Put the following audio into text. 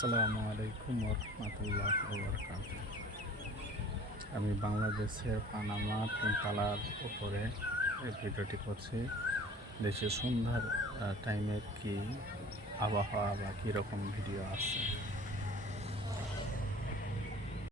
আসসালামু আলাইকুম ওরহমাতুল্লাহ ওবরাকাতুহ। আমি বাংলাদেশের পানামা তিনতলার উপরে এই ভিডিওটি করছি। দেশে সন্ধ্যার টাইমের কি আবহাওয়া বা কীরকম ভিডিও আছে।